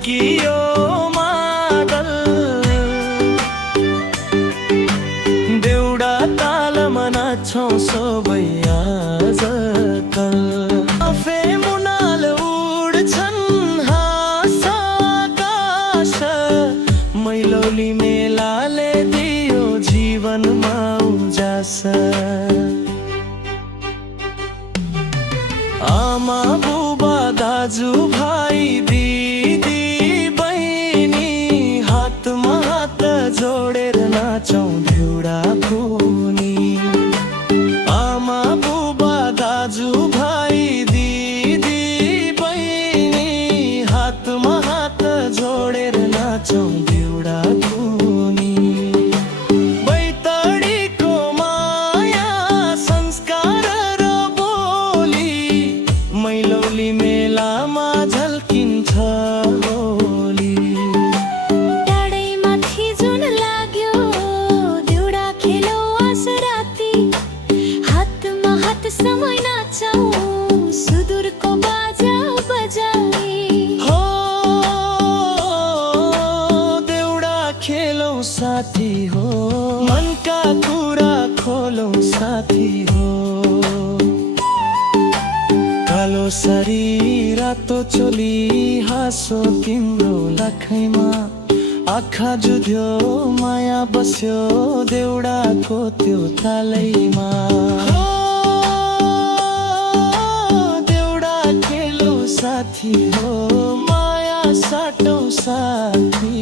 झल्कियो मादल देउडा तालमा नाच्छौँ सबै आजकल आफे मुनाल उड्छन् हाँस आकाश मैलौली मेलाले दियो जीवनमा उजास आमा बुबा दाजु भाइ दिदी बहिनी हातमा हात जोडेर नाचौँ देउडा खुनी आमा बुबा दाजु भाइ दिदी बहिनी हातमा हात जोडेर नाचौँ देउडा खुनी बैतडीको माया संस्कार र बोली मैलौली मेलामा झल्किन्छ होली टाढैमाथि जुन लाग्यो देउडा खेलौ आस राति हातमा हात समय नाचौँ सुदूरको बाजा बजाई हो देउडा खेलौँ साथी हो मनका कुरा खोलौँ साथी हो कालो शरीर रातो चोली हाँसो तिम्रो लाखैमा आँखा जुध्यो माया बस्यो देउडाको त्यो तालैमा हो देउडा खेलौँ साथी हो माया साटौँ साथी